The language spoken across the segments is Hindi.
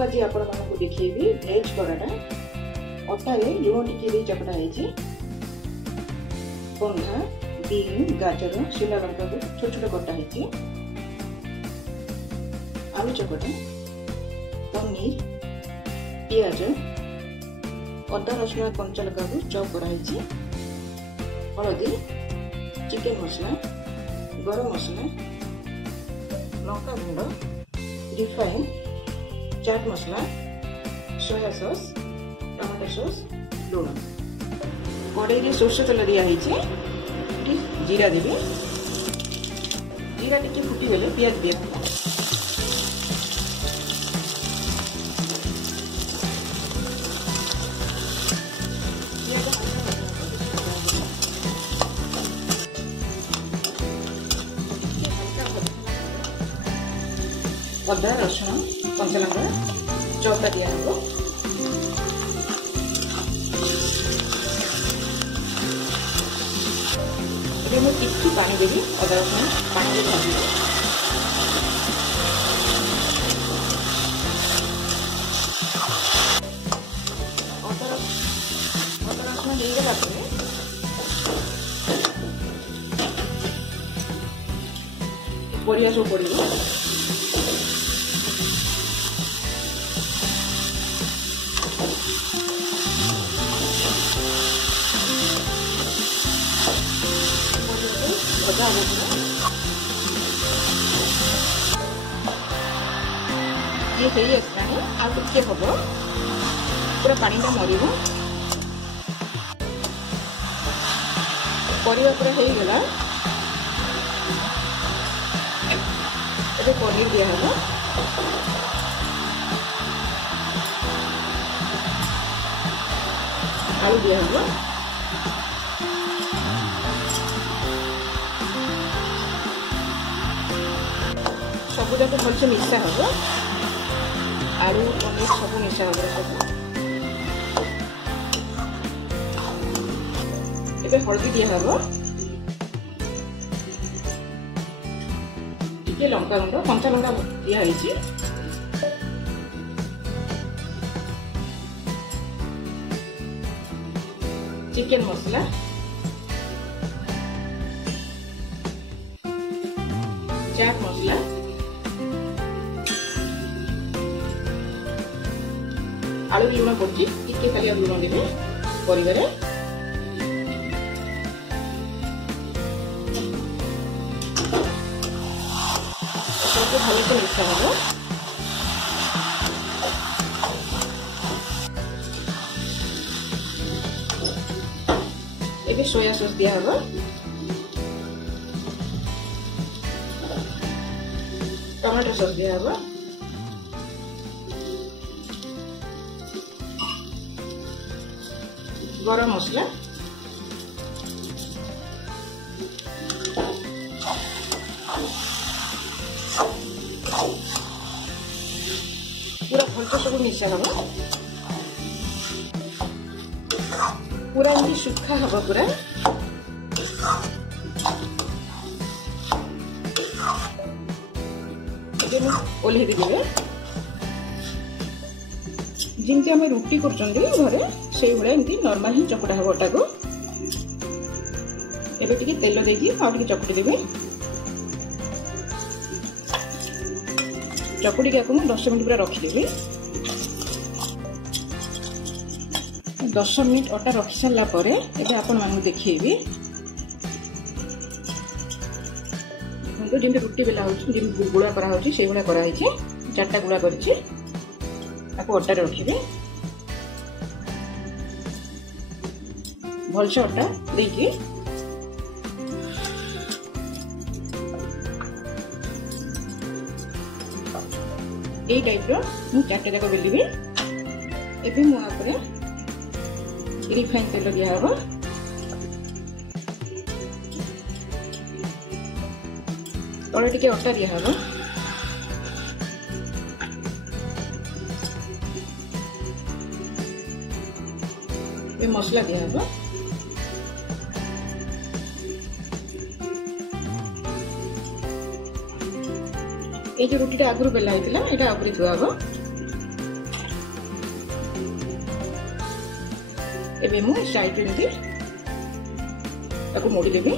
आज आपण मानकु देखिबी भेज पराठा अटा रे लुण टिके दे चपटा हेची बंधा बीन गाजर शिमला लंका को छोट छोट कटा हेची आलू चपटा पनीर पियाज अदा रसुण कंचा लंका को चॉप करा हेची हळदी चिकन मसला गरम मसला लंका गुंड रिफाइन चाट मसला सोया सॉस टमाटो सॉस लुण कड़ाई रे सोरष तेल दिया जीरा देवी जीरा टिके फुटी गले पियाज दिया अदा रसुण कंचा लंका चौका दिया हो टिकी पानी देवी अदा रसुण पानी भाजी अदा रसुण देदेला परिया सब पड़ो ये आगे हम पूरा पानी मर परिवा पूरा हो गला पनीर दिया है आलू दिया है सब जाक भलसे मिशा हम आलू पनीर सब मिशा हम सब हल्दी दिया हम टिके लंका गुंड कंचा लंका दिया चिकन मसला चाट मसला आलू लुण पड़ी टिके खाली लुण देवे परिवार सबको भले से मिशा हम ये सोया सॉस दिया हम टमाटो सॉस दिया हम गरम मसला पूरा भलसे सब मिशा हम पूरा एमती सुखा हम पूरा ओल्हे देवे जमी आम रुटी कर से भाया एमती नॉर्मल ही चकड़ा हम अटा को एबे टिके तेल देकी आउ चकटी देवे चकुड़ी को 10 मिनट पूरा रखिदेवी 10 मिनट अटा रखी सारा पर आपण मानू देखिए देखो जमी रुटी बेला हो गुड़ा कराई से भाया कराई 4टा गुड़ा कर अटा रखिए भलसे अटा देकी यही टाइप रो 4टा जाक बेलिबी एबे मो आपरे रिफाइन तेल दिया हो तले टिके अटा दिया हो मसला दिया हो ये जो रुटी आगुरी बेला होता है यहाँ आगुरी थुआ हम एबे मु साइड एमती ताको मोड़ी देबी।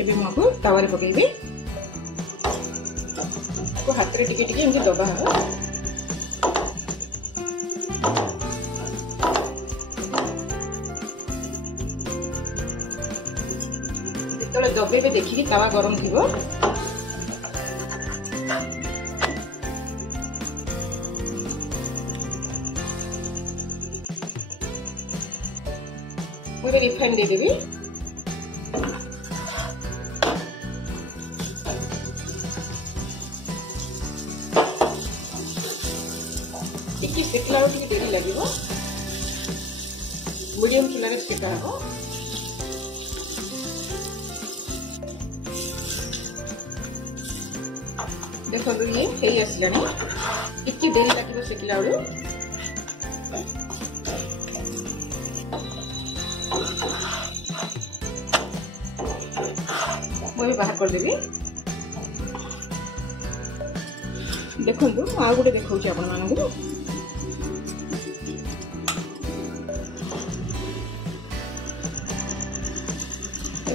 एबे मु को तावारे पकेबी। को हाथ रे टिके टिके एमती दबा हबो। जेतले दबेबे देखिकी तावा गरम थिबो मुझे रिफाइन दे देबी। टिके सेकला टिके देरी लागिबो। मीडियम चूल्हा रे सेका हबो। देखो ये हेई आसलानी टिके देरी लागिबो सेकला बेलू। मुझे बाहर कर देबी। देखो आ गोटे देखा आपण मानक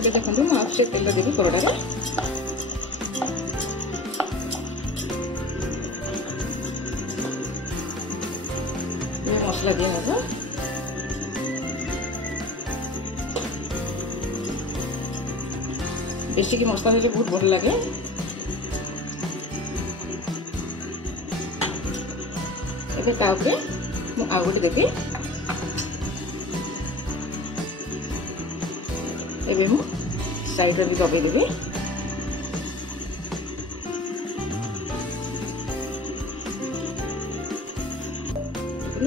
देखो आपसे तेल देवी परडार मसला दिया हम बेसी की मसला हेल्ले बहुत भल लगे। एबे ताउपरे मु आ गोटे देबी। एबे मु साइड रे भी दबे देबी।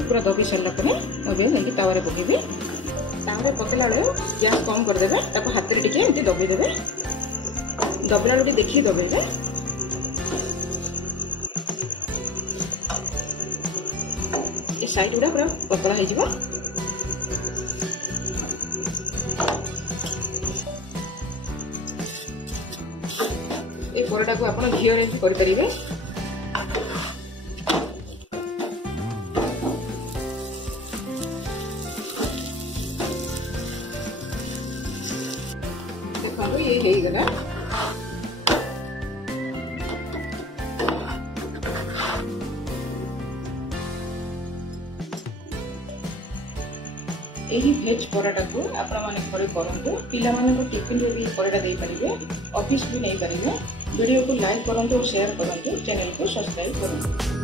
पूरा दबी सारा पर नहीं तावा पकेबी। तावा पकेला बेले गैस कम करदेवे। हाथ में टिके एमती दबे देवे। दबेला बेले देखिए दबेबे। ये साइड गुड़ा पूरा पतला हो जाए। ये परोटा को आप घी रे करें। देखो ये हो गला। यही भेज पराटा को आपण माने घरे करंतु। पिला माने को टिफिन रे भी पराटा दे परिबे। ऑफिस भी नहीं परिबे। वीडियो को लाइक करंतु और शेयर करंतु। चैनल को सब्सक्राइब करंतु।